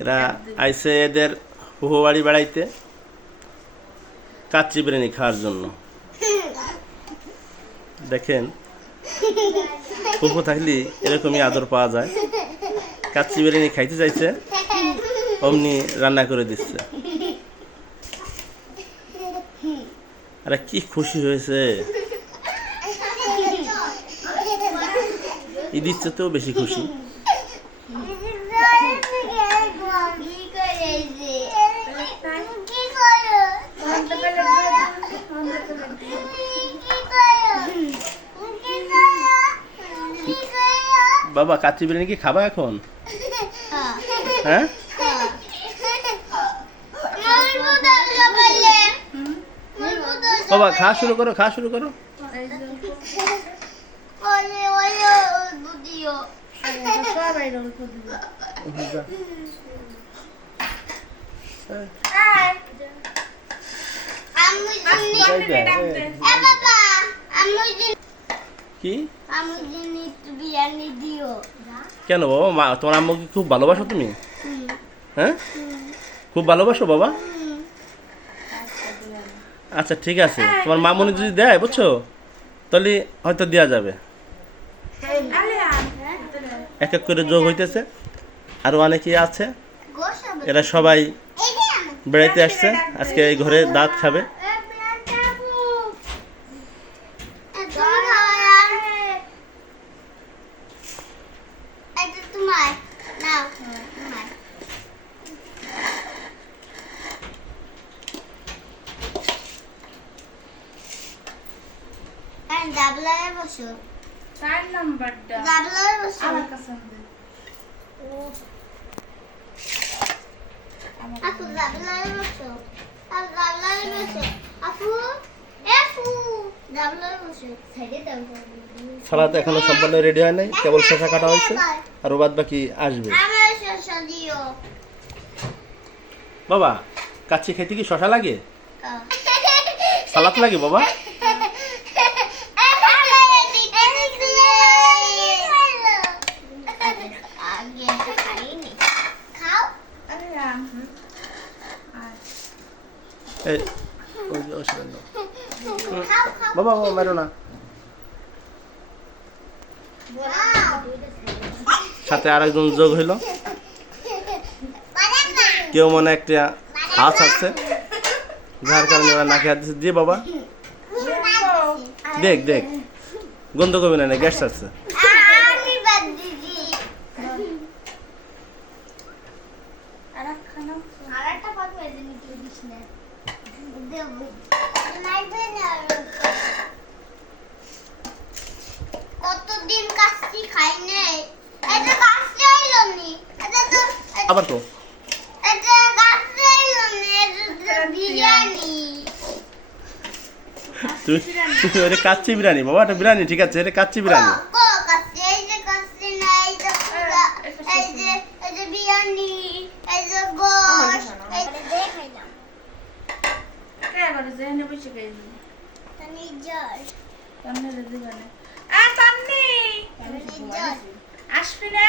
এরা। আইসে এদের হুহু বাড়ি বেড়াইতে কাচ্চি বিরিয়ানি খাওয়ার জন্য। দেখেন ফুফু থাকলে এরকমই আদর পাওয়া যায়। কাচ্চি বিরিয়ানি খাইতে চাইছে অমনি রান্না করে দিচ্ছে। আরে কি খুশি হয়েছে। ঈদ ইচ্ছেতেও বেশি খুশি। বাবা কাচ্চি বিরিয়ানি কি খাবা এখন? হ্যাঁ? বাবা খাওয়া শুরু করো খাওয়া শুরু করো। এই যে সবাই অল্প দিবে কি? কেন বাবা? মা তোমার আম্মুকে খুব ভালোবাসো তুমি? হ্যাঁ? খুব ভালোবাসো বাবা? আচ্ছা ঠিক আছে। তোমার মামুনি যদি দেয় বুঝছ? তাহলে হয়তো দেওয়া যাবে। এক এক করে যোগ হইতেছে। আরও অনেকেই আছে। এরা সবাই বেড়াইতে আসছে। আজকে এই ঘরে দাঁত খাবে। তোমার বসো। চার নাম্বারটা ডাবলারে বসো। আমার কাছে। আপু ডাবলারে বসো। আর ডাবলারে বসো আপু আপু ডাবলারে বসো সাইডে দাও সালাদ এখনও সম্পূর্ণ রেডি হয় নাই কেবল শশা কাটা হয়েছে আর বাদ বাকি আসবে। আমার শসা দিও। বাবা কাচ্চি খেতে কি শশা লাগে? সালাদ লাগে বাবা? এই বাবা বাবা মেরো না। সাথে আরেকজন যোগ হইল। কেউ মনে একটা হাত আছে, যার কারণে ওরা নাকে হাত দিয়ে বাবা। দেখ দেখ। গন্ধ কমে না, গ্যাস আছে আমি বাদ দিদি আর একখানা আর একটা পাত মেরে নিতে দিস না আবার তো তুমি কাচ্চি বিরিয়ানি বাবা এটা বিরিয়ানি ঠিক আছে এটা কাচ্চি বিরিয়ানি। যেখানে নেব সেখানে নেব তানি জল তামনে রেডি করে আর তামনে আসবে না